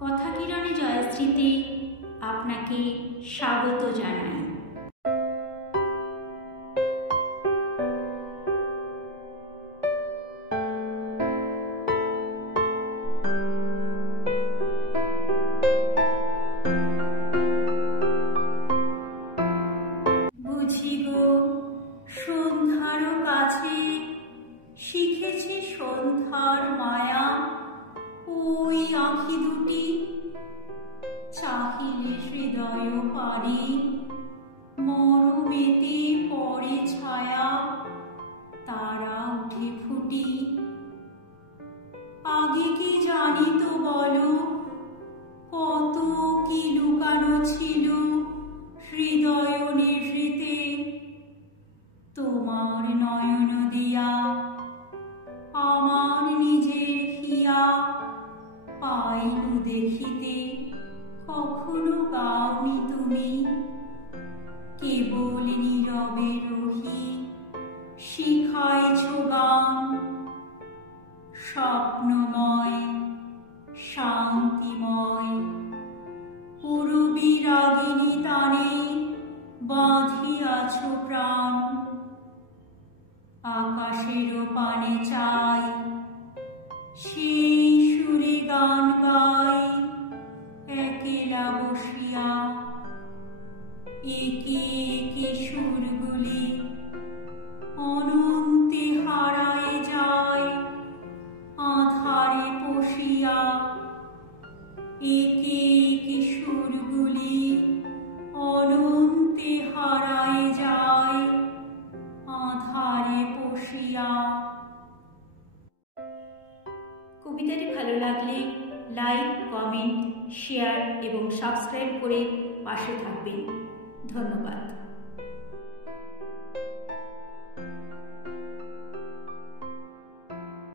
কথা কিরণে জয়শ্রীতে আপনাকে স্বাগত জানাই। বুঝি গো সন্ধ্যার কাছে শিখেছি সন্ধ্যার মায়া, ওই আঁখি দুটি চাহিলে হৃদয় পারি, মরমেতে পড়ে ছায়া তারা উঠে ফুটি। আগে কি জানি তো বলো, কত কি লুকানো ছিল হৃদয় নিভৃতে, তোমার নয়ন দিয়া আমার নিজের হিয়া পাইলু দেখিতে, কখনো গাওনি তুমি। কেবল নীরবে রহি শিখাইছ গান, স্বপ্নময় শান্তিময় পুরবী রাগিনী তানে বাঁধিয়াছ প্রাণ। আকাশের পানে চাই সেই সুরে গান গাই একেলা বসিয়া, একে একে সুরগুলি অনন্তে হারায় যায় আধারে পশিয়া। একে একে সুরগুলি অনন্তে হারায় যায় আধারে পশিয়া। কবিতাটি ভালো লাগলে লাইক, কমেন্ট, শেয়ার এবং সাবস্ক্রাইব করে পাশে থাকবেন। ধন্যবাদ।